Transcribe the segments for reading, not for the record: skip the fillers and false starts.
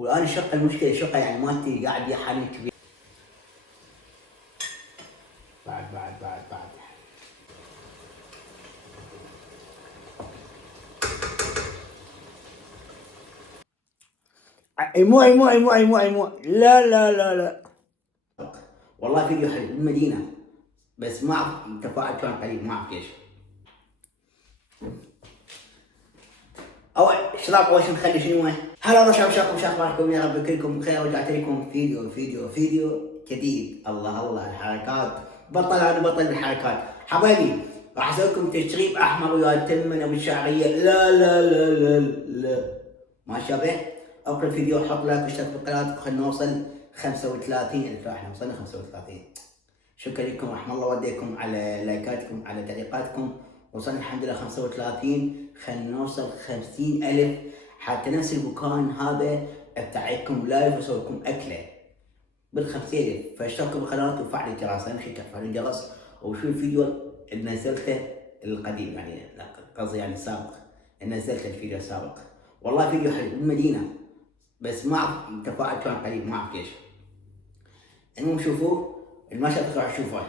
والان الشقه المشكله الشقه يعني مالتي قاعد بيها حالي كبير. بعد ايمو لا. والله فيديو حلو بالمدينه، بس ما اعرف التفاعل كان قليل، ما اعرف ليش. شباب اول شيء نخلي شنو؟ هلا رشا شو اخباركم؟ يا رب كلكم بخير. رجعت لكم فيديو جديد. الله الحركات، بطل بالحركات حبايبي. راح اسوي لكم تشريب احمر ويا تمن ابو الشعريه. لا ما شابه. اول فيديو حط لايك واشترك بالقناه، خلينا نوصل 35,000. احنا وصلنا 35. شكرا لكم، رحم الله والديكم على لايكاتكم على تعليقاتكم. وصلنا الحمد لله 35، خلينا نوصل 50,000 حتى نفس المكان هذا ابتعدكم لايف واسوي لكم اكله بال50,000. فاشتركوا بالقناه وفعلوا الجرس، اهم شيء تفعلوا الجرس وشوفوا الفيديو اللي نزلته القديم، يعني قصدي يعني السابق، نزلت الفيديو السابق. والله فيديو حلو بالمدينه، بس ما اعرف التفاعل كان قليل، ما اعرف ليش. المهم شوفوا المشهد راح تشوفه.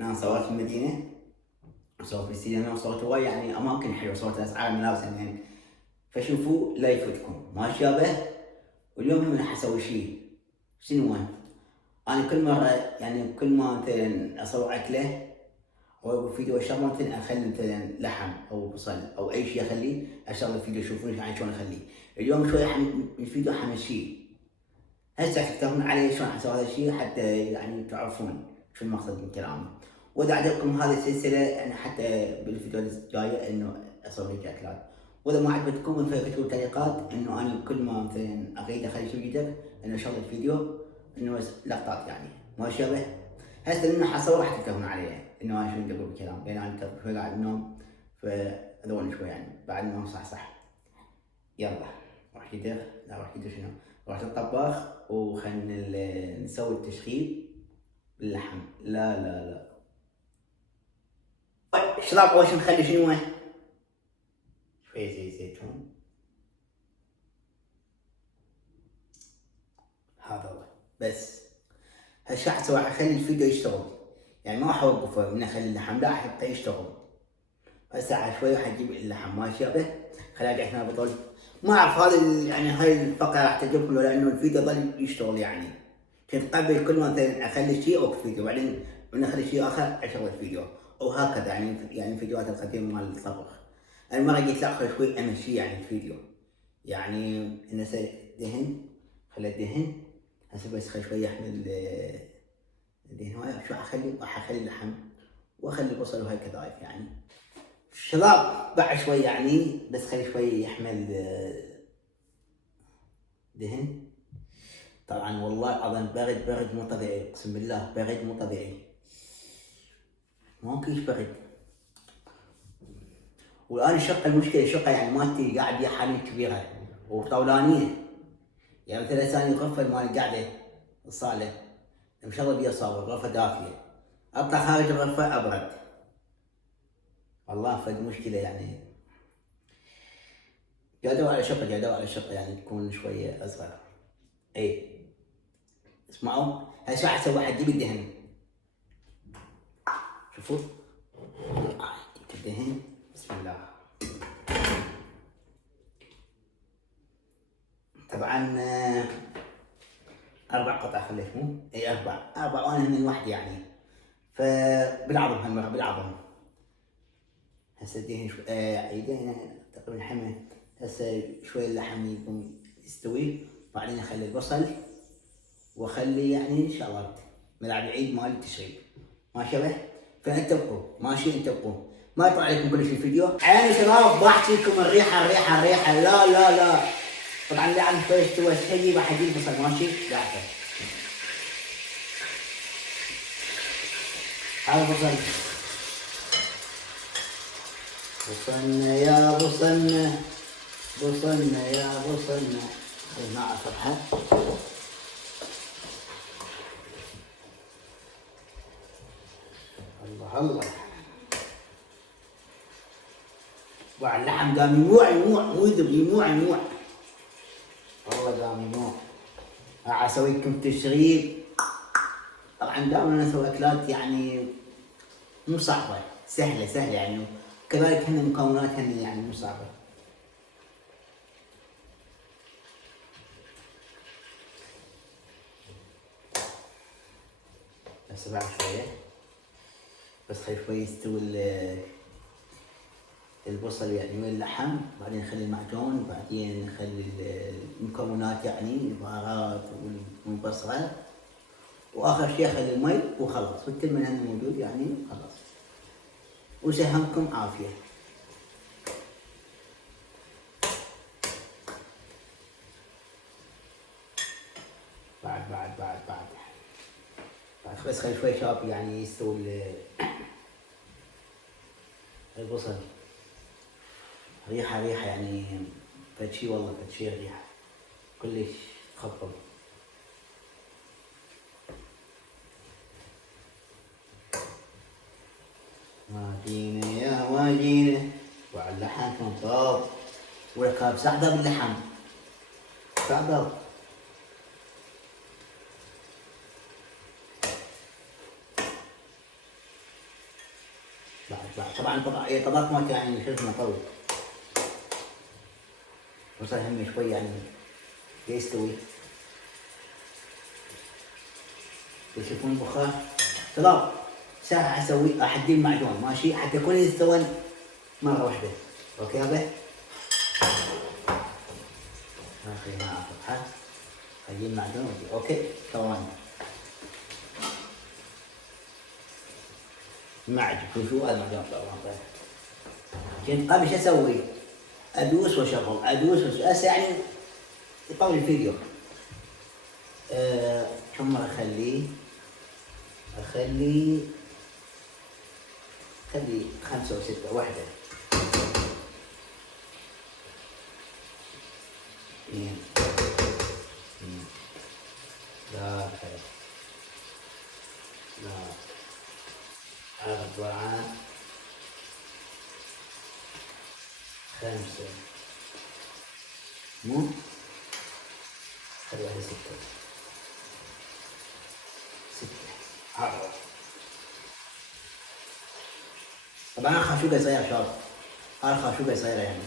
انا صورت في المدينه، صورت في السينما، وصورت هواي يعني اماكن حلوه، صورت اسعار ملابس يعني. فشوفوا لا يفوتكم ما شابه. واليوم هم راح اسوي شيء. شنو هو؟ انا كل مره يعني كل ما مثلا اصور اكله او فيديو اشغل مثلا اخلي مثلا لحم او بصل او اي شيء اخليه اشغل الفيديو يشوفون يعني شلون اخليه. اليوم شوي الفيديو حمشي. هسه تفتحون علي شلون اسوي هذا الشيء حتى يعني تعرفون شو المقصد من كلامي. واذا عجبكم هذه السلسله يعني حتى بالفيديو الجايه انه اسوي لك اكلات. واذا ما عجبتكم فاكتبوا تعليقات انه انا كل ما مثلا اريد اخلي شيء جديد انه اشغل الفيديو انه لقطات يعني ما شابه. هسه انه حصور راح تفتحون عليه انه انا شو بدي اقول بالكلام، لان انا شوي قاعد انوم فاذوني شوي يعني بعد ما صح. يلا راح يدير، لا راح يدير شنو؟ رحت الطباخ وخلنا نسوي التشخيب باللحم. لا. طيب شباب اول شيء نخلي شنو؟ شوية زيت زيتون. هذا هو بس. هالشي راح اسوي، راح اخلي الفيديو يشتغل، يعني ما راح اوقفه من اخلي اللحم، لا احطه يشتغل. هسه شوي راح اجيب اللحم ما شابه. خليني هنا بطل. ما اعرف هذا يعني هاي الفقره راح تعجبكم ولا، انه الفيديو ظل يشتغل يعني. كنت قبل كل ما مثلا اخلي شيء اوقف فيديو، بعدين من اخلي شيء اخر اشغل الفيديو، وهكذا يعني الفيديوهات القديمه مال الطبخ. المره قلت لا خل شوي امشي يعني الفيديو، يعني هسه دهن، خلي الدهن هسه بس خل شوي يحمل الدهن هاي. شو راح اخلي اللحم واخلي البصل وهاي كذلك يعني. شباب بعد شوي يعني بس خلي شوي يحمل دهن. طبعا والله العظيم برد مو طبيعي، اقسم بالله برد مو طبيعي، ماكو برد. والان المشكله الشقه يعني مالتي قاعد بيها حاليا كبيره وطولانيه. يعني مثلا ثاني الغرفه مال قاعده الصاله مشغل بيها صابر، غرفه دافيه، اطلع خارج الغرفه ابرد. والله فد مشكله يعني. جاي ادور على شقه يعني تكون شويه اصغر. اي اسمعوا هسه راح اسوي واحد جيب الدهن. شوفوا جبت الدهن بسم الله. طبعا 4 قطع خليت مو اي 4 وانا من واحد يعني. فبالعظم هالمره بالعظم. هسه الدهن شوي عيدين تقريبا حمى. هسه شوي اللحم يكون يستوي، بعدين اخلي البصل واخلي يعني شغلات ملعب العيد مال التشريب ما شبه. فانتبهوا ماشي، انتبهوا ما يطلع عليكم كل شيء الفيديو. عيني شباب بحكي لكم الريحه لا. طبعا اللحم شوي استوى هسه راح اجيب البصل ماشي لحظه. هذا البصل بصلنا يا بصلنا خلينا على فتحه. الله وعلى اللحم قام يموع مو يذب، يموع. والله قام يموت. اسوي لكم تشغيل. طبعا دائما انا اسوي اكلات يعني مو صعبه، سهله سهله يعني، كذلك هن مكوناتها يعني مو صعبه. بس بعد شويه، بس خلي شوي يستوي البصل يعني واللحم، بعدين نخلي المعجون، بعدين نخلي المكونات يعني البهارات والبصل، واخر شيء اخلي المي وخلاص، وكل من هذا موجود يعني خلاص. وسهمكم عافيه. بعد بس خلي شوي شاب يعني يستوي البصل. ريحه يعني فتشي، والله فتشي ريحه كلش تخبل. ما جينا يا ما جينا، وعلى اللحم كان وركاب سعدة باللحم سعدة. بعد طبعا طبق ما يعني شو اسمه طول، وصل هم شوي يعني يستوي. يشوفون البخار ترى ساعة اسوي احدي المعجون ماشي حتى يكون يستوى مرة واحدة. اوكي هذا اخي ما افتحها، خلي المعجون اوكي ثواني. معجن شو هذا المعجون طبعا. كنت قبل شو اسوي؟ ادوس واشغل ادوس هسه يعني يطول الفيديو. كم مرة اخلي 5 أو 6 واحدة. اثنين 3 4 5 مو خليها 6 10. طبعا انا خاشوقة صغيرة شباب، انا خاشوقة صغيرة يعني.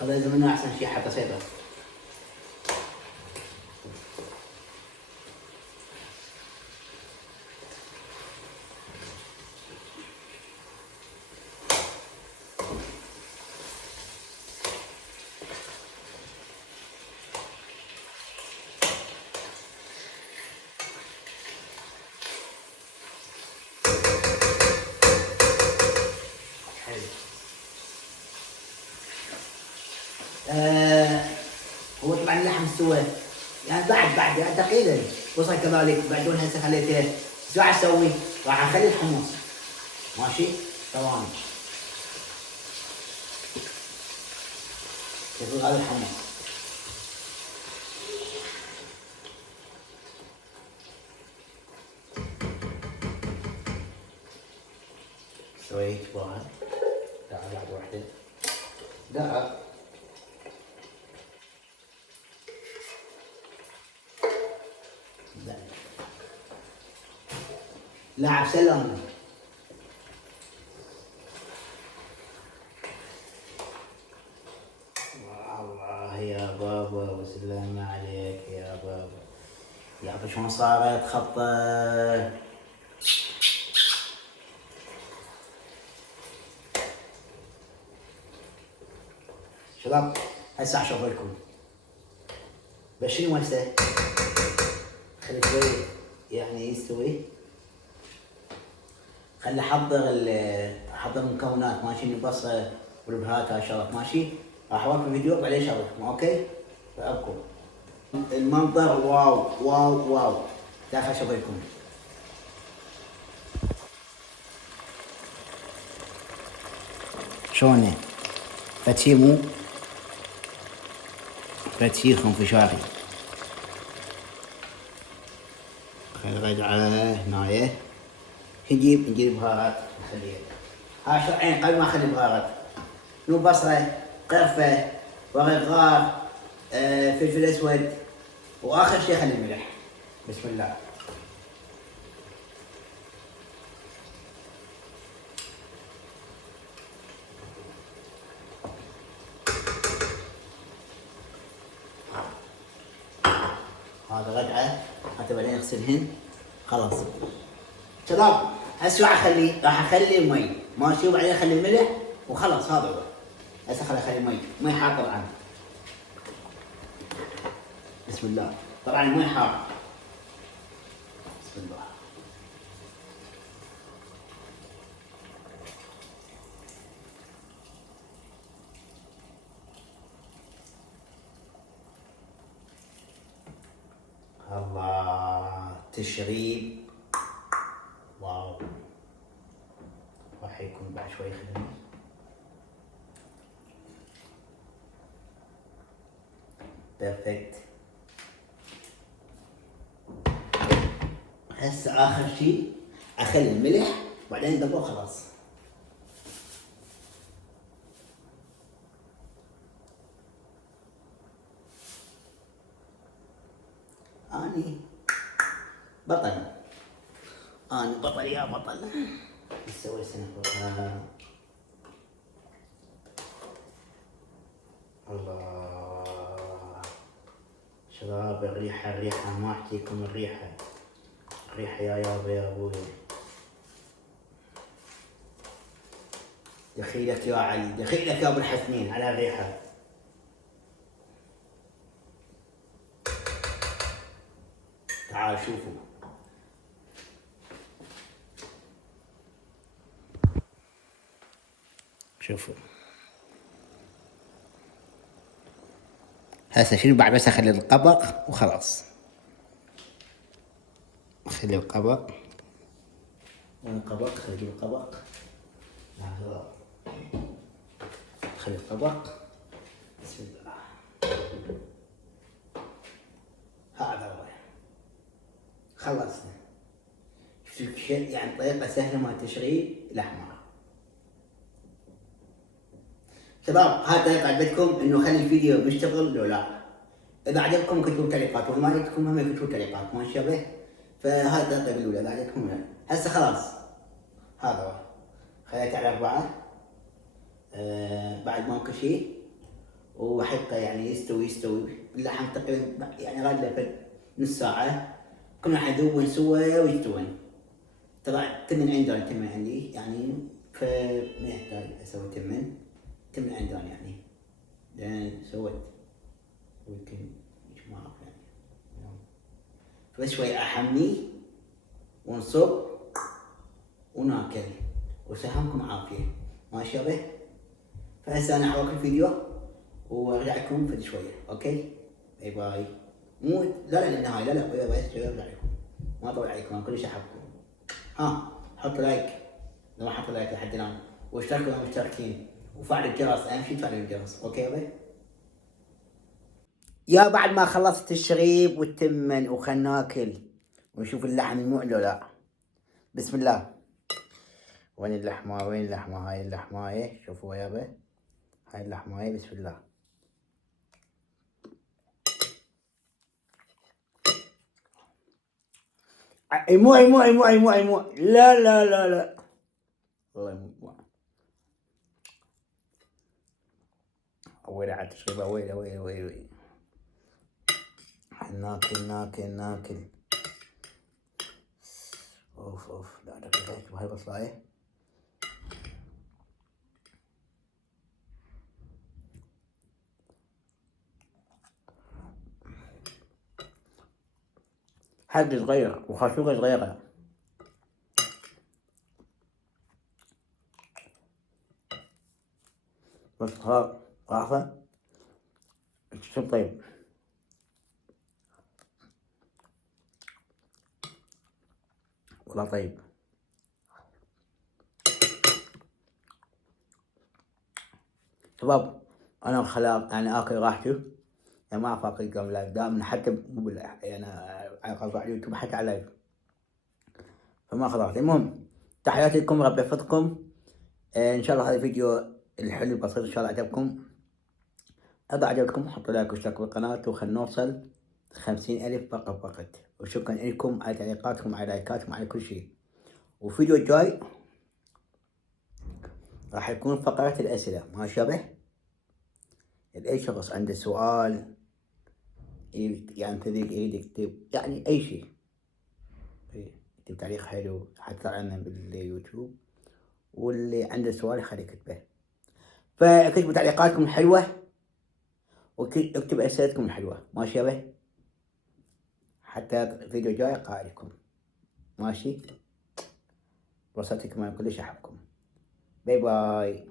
هذا زمنه احسن شيء حتى صيده. هو طبعا اللحم استوى يعني بعد يعني تقريبا وصل كذلك. بعدين هسه خليته شو راح اسوي؟ راح اخلي الحمص ماشي ثواني. شوفوا هذا الحمص سويت واحد. بعد واحدة لا لاعب سلام. الله يا بابا وسلام عليك يا بابا. يا بابا شلون صارت خطة. شباب هسه اشوف لكم بس شنو هسه. خلي شوي يعني يستوي. خلي احضر المكونات ماشي، البصل والبهارات هاي الشغلات ماشي. راح اوريكم فيديو بعدين اشارككم اوكي. فابكم المنظر واو واو واو. داخل اشوف لكم شلونه فتشي مو فتشي خنفشاري. الرجعة هنايا. نجيب بهارات نخليها. ها شو عين قبل ما اخلي بهارات. نو بصلة، قرفة، ورق غار، فلفل اسود، واخر شيء خلي الملح. بسم الله. هذا رجعة، حتى بعدين اغسلهن. خلاص شباب، هسه راح اخلي المي ماشي، وبعدين اخلي الملح وخلاص. هذا هو. هسه اخلي مي حار طبعا. بسم الله. طبعا المي حار. بسم الله. الله تشريب. واو. راح يكون بعد شوي خدمة. بيرفكت. هسه اخر شيء اخلي الملح وبعدين ندبه خلاص. اني بطل يا بطل. نسوي سنة. الله شباب، الريحة ما احكيكم. الريحة يا يابا يا ابوي. دخيلك يا علي، دخيلك يا ابو الحسنين على الريحة. تعال شوفوا. شوفوا هسه شنو بعد؟ بس اخلي القبق وخلاص. اخلي القبق. وين القبق؟ خلي اجيب القبق. خلي القبق. بسم الله. هذا هو. خلصنا. شفتوا شيء يعني طريقة سهلة ما تشغيل الأحمر. شباب هاي طريقة عجبتكم انه خلي الفيديو مشتغل لو لا؟ اذا عجبكم كتبوا تعليقات، وما عجبكم هم كتبوا تعليقات ما شابه. فهاي الطريقة الاولى اذا عجبتكم ولا. هسه خلاص هذا هو. خليته على 4 بعد ماكو شيء، وحتى يعني يستوي اللحم تقريبا يعني غالبا نص ساعة. كنا حذوب ونسوى ويستوون. طبعا تمن عندي يعني، فما يحتاج اسوي تمن عندي أنا يعني. لأن سويت يمكن ما أعرف يعني. فبس شوي أحمي ونصب وناكل وسهمكم عافية ما شابه. فهسه أنا أحوك الفيديو وأرجع لكم فد شوية. أوكي باي باي. مو لا للنهاية، لا بس أرجع لكم. ما أطول عليكم، أنا كلش أحبكم. حط لايك لو ما حط لايك لحد الآن، واشتركوا لو مشتركين، وفعل الجرس. أهم شيء تفعل الجرس. أوكي يا بعد ما خلصت الشريب والتمن وخلنا ناكل ونشوف اللحم يموع لو لا. بسم الله. وين اللحمة؟ هاي اللحماية. شوفوا يابا هاي اللحماية. بسم الله. يموع. لا والله يموع. ويلي على التشريبة. ويلي. ناكل. اوف. لا دقيقة هاي بصلاية. حد صغير وخشوقة صغيرة. بس ها عارفة شو طيب. والله طيب. شباب انا خلاص يعني اكل راحتي يعني، ما اعرف اكل كم لايف دائما، حتى مو يعني على قناة اليوتيوب حتى على لايف. فما خضعت. المهم تحياتي لكم، ربي يحفظكم. ان شاء الله هذا الفيديو الحلو البسيط ان شاء الله عجبكم. اذا عجبكم حطوا لايك واشتركوا بالقناة، وخلنا نوصل 50,000 فقط. وشكرا لكم على تعليقاتكم، على لايكاتكم، على كل شيء. وفيديو الجاي راح يكون فقرة الأسئلة ما شابه. أي شخص عنده سؤال يعني يريد يكتب يعني أي شيء، يكتب تعليق حلو حتى عنا باليوتيوب، واللي عنده سؤال يخليه يكتبه. فاكتبوا تعليقاتكم الحلوة واكتب أسئلتكم الحلوة ما شابه، حتى الفيديو الجاي أقرأ لكم. ماشي؟ وصلتكم، أنا كلش أحبكم. باي باي.